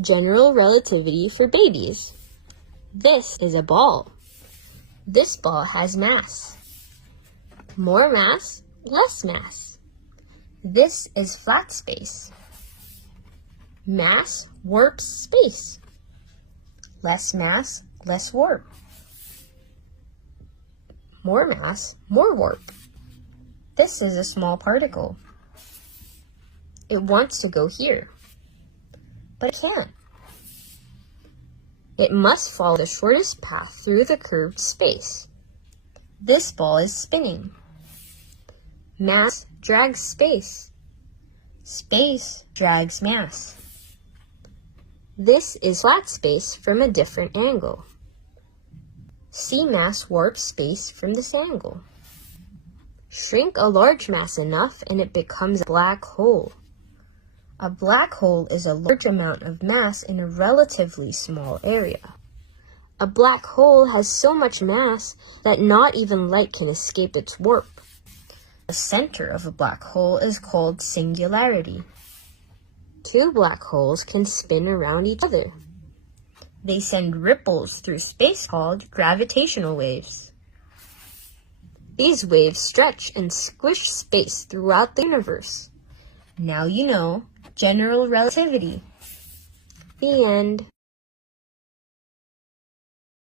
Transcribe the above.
General relativity for babies. This is a ball. This ball has mass. More mass, less mass. This is flat space. Mass warps space. Less mass, less warp. More mass, more warp. This is a small particle. It wants to go here, but it can't. It must follow the shortest path through the curved space. This ball is spinning. Mass drags space. Space drags mass. This is flat space from a different angle. See mass warps space from this angle. Shrink a large mass enough and it becomes a black hole. A black hole is a large amount of mass in a relatively small area. A black hole has so much mass that not even light can escape its warp. The center of a black hole is called singularity. Two black holes can spin around each other. They send ripples through space called gravitational waves. These waves stretch and squish space throughout the universe. Now you know general relativity. The end.